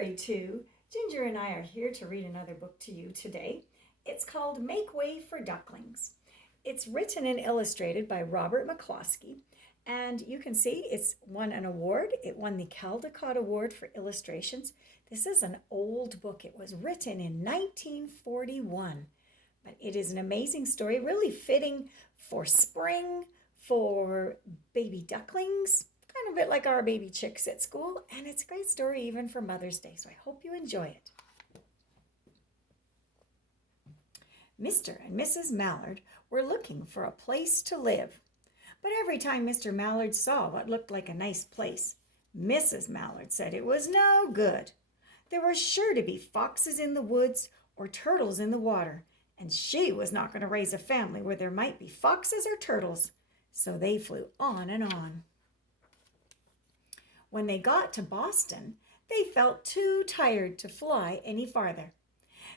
grade 2, Ginger and I are here to read another book to you today. It's called Make Way for Ducklings. It's written and illustrated by Robert McCloskey, and you can see it's won an award. It won the Caldecott Award for illustrations. This is an old book. It was written in 1941, but it is an amazing story, really fitting for spring, for baby ducklings, kind of a bit like our baby chicks at school, and it's a great story even for Mother's Day, so I hope you enjoy it. Mr. and Mrs. Mallard were looking for a place to live, but every time Mr. Mallard saw what looked like a nice place, Mrs. Mallard said it was no good. There were sure to be foxes in the woods or turtles in the water, and she was not going to raise a family where there might be foxes or turtles, so they flew on and on. When they got to Boston, they felt too tired to fly any farther.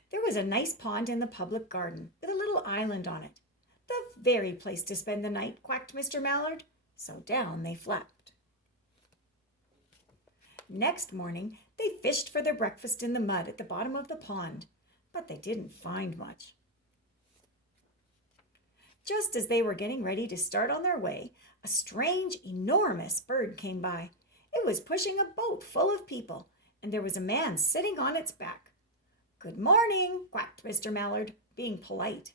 There was a nice pond in the public garden with a little island on it. The very place to spend the night, quacked Mr. Mallard, so down they flapped. Next morning, they fished for their breakfast in the mud at the bottom of the pond, but they didn't find much. Just as they were getting ready to start on their way, a strange, enormous bird came by. It was pushing a boat full of people, and there was a man sitting on its back. "Good morning," quacked Mr. Mallard, being polite.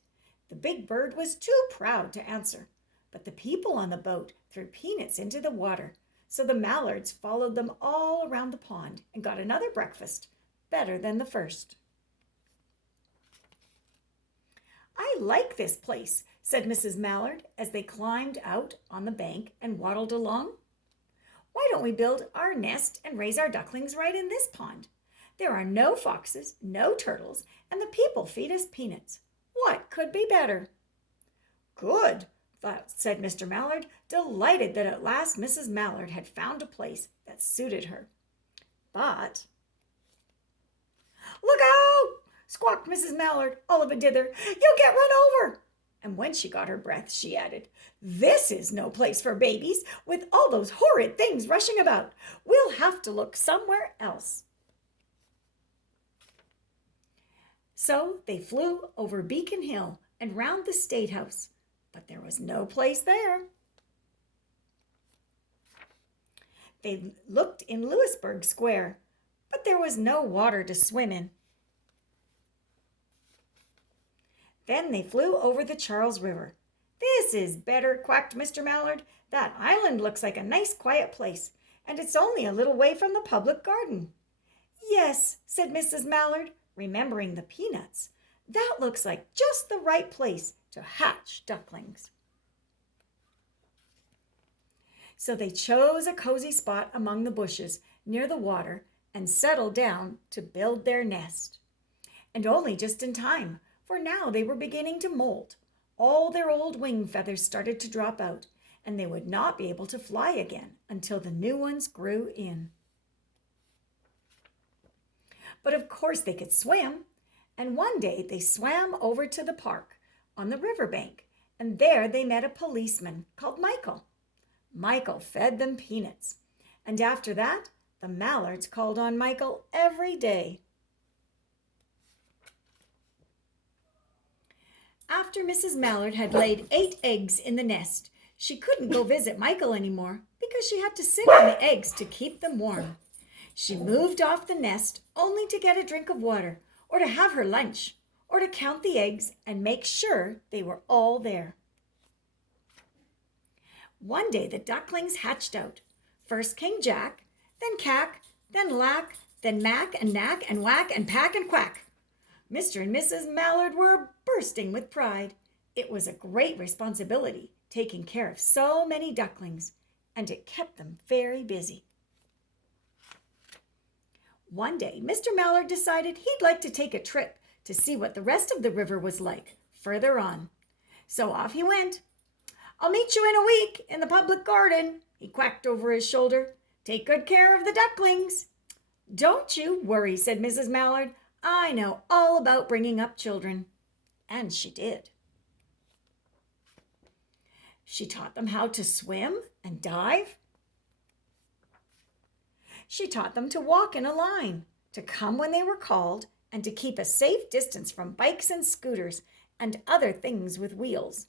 The big bird was too proud to answer, but the people on the boat threw peanuts into the water, so the Mallards followed them all around the pond and got another breakfast, better than the first. "I like this place," said Mrs. Mallard as they climbed out on the bank and waddled along. "Why don't we build our nest and raise our ducklings right in this pond? There are no foxes, no turtles, and the people feed us peanuts. What could be better?" "Good," said Mr. Mallard, delighted that at last Mrs. Mallard had found a place that suited her. But "Look out!" squawked Mrs. Mallard, all of a dither. "You'll get run over!" And when she got her breath, she added, "This is no place for babies, with all those horrid things rushing about. We'll have to look somewhere else." So they flew over Beacon Hill and round the State House, but there was no place there. They looked in Louisburg Square, but there was no water to swim in. Then they flew over the Charles River. "This is better," quacked Mr. Mallard. "That island looks like a nice quiet place, and it's only a little way from the public garden." "Yes," said Mrs. Mallard, remembering the peanuts. "That looks like just the right place to hatch ducklings." So they chose a cozy spot among the bushes near the water and settled down to build their nest. And only just in time, for now they were beginning to molt. All their old wing feathers started to drop out, and they would not be able to fly again until the new ones grew in. But of course they could swim, and one day they swam over to the park on the riverbank, and there they met a policeman called Michael. Michael fed them peanuts, and after that the Mallards called on Michael every day. After Mrs. Mallard had laid 8 eggs in the nest, she couldn't go visit Michael anymore because she had to sit on the eggs to keep them warm. She moved off the nest only to get a drink of water, or to have her lunch, or to count the eggs and make sure they were all there. One day the ducklings hatched out. First came Jack, then Cack, then Lack, then Mack and Knack and Whack and Pack and Quack. Mr. and Mrs. Mallard were bursting with pride. It was a great responsibility, taking care of so many ducklings, and it kept them very busy. One day, Mr. Mallard decided he'd like to take a trip to see what the rest of the river was like further on. So off he went. "I'll meet you in a week in the public garden," he quacked over his shoulder. "Take good care of the ducklings." "Don't you worry," said Mrs. Mallard. "I know all about bringing up children." And she did. She taught them how to swim and dive. She taught them to walk in a line, to come when they were called, and to keep a safe distance from bikes and scooters and other things with wheels.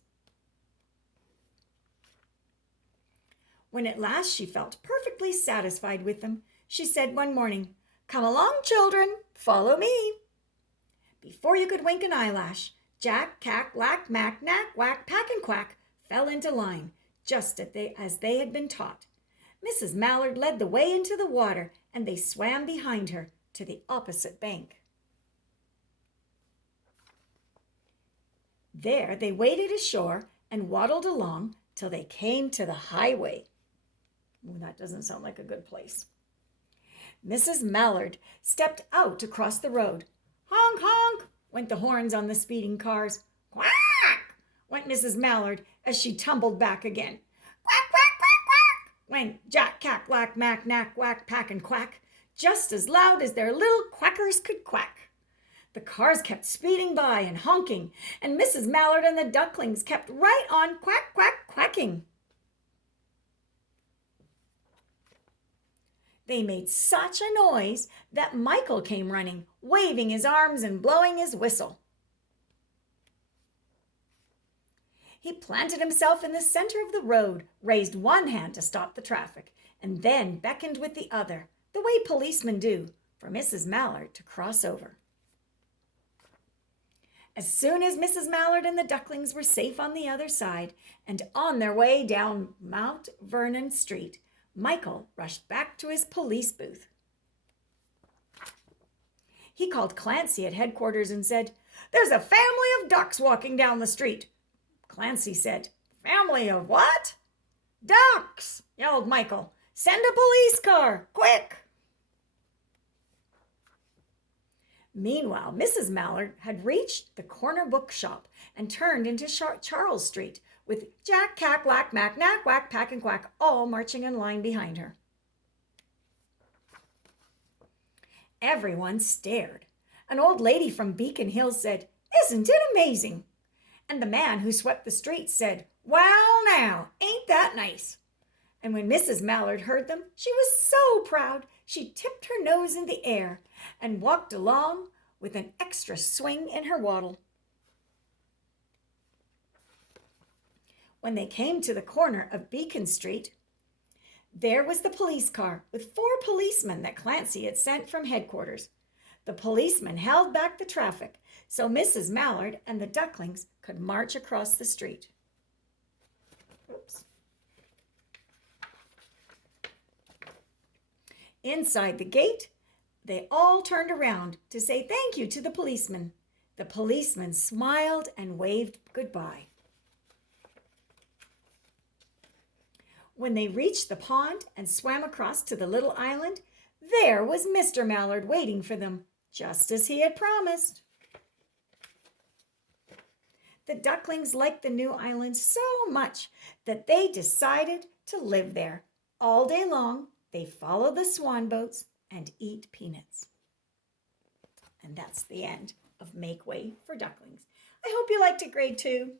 When at last she felt perfectly satisfied with them, she said one morning, "Come along, children, follow me." Before you could wink an eyelash, Jack, Cack, Lack, Mack, Knack, Whack, Pack, and Quack fell into line, just as they had been taught. Mrs. Mallard led the way into the water, and they swam behind her to the opposite bank. There they waded ashore and waddled along till they came to the highway. Ooh, that doesn't sound like a good place. Mrs. Mallard stepped out to cross the road. Honk, honk, went the horns on the speeding cars. Quack, went Mrs. Mallard as she tumbled back again. Quack, quack, quack, quack, went Jack, Cack, Lack, Mack, Knack, Whack, Pack, and Quack, just as loud as their little quackers could quack. The cars kept speeding by and honking, and Mrs. Mallard and the ducklings kept right on quack, quack, quacking. They made such a noise that Michael came running, waving his arms and blowing his whistle. He planted himself in the center of the road, raised one hand to stop the traffic, and then beckoned with the other, the way policemen do, for Mrs. Mallard to cross over. As soon as Mrs. Mallard and the ducklings were safe on the other side and on their way down Mount Vernon Street, Michael rushed back to his police booth. He called Clancy at headquarters and said, "There's a family of ducks walking down the street." Clancy said, "Family of what?" "Ducks," yelled Michael. "Send a police car, quick." Meanwhile, Mrs. Mallard had reached the corner bookshop and turned into Charles Street, with Jack, Cack, Lack, Mack, Knack, Whack, Pack, and Quack all marching in line behind her. Everyone stared. An old lady from Beacon Hill said, "Isn't it amazing?" And the man who swept the streets said, "Well now, ain't that nice?" And when Mrs. Mallard heard them, she was so proud she tipped her nose in the air and walked along with an extra swing in her waddle. When they came to the corner of Beacon Street, there was the police car with 4 policemen that Clancy had sent from headquarters. The policemen held back the traffic so Mrs. Mallard and the ducklings could march across the street. Oops. Inside the gate, they all turned around to say thank you to the policemen. The policemen smiled and waved goodbye. When they reached the pond and swam across to the little island, there was Mr. Mallard waiting for them, just as he had promised. The ducklings liked the new island so much that they decided to live there. All day long, they follow the swan boats and eat peanuts. And that's the end of Make Way for Ducklings. I hope you liked it, grade 2.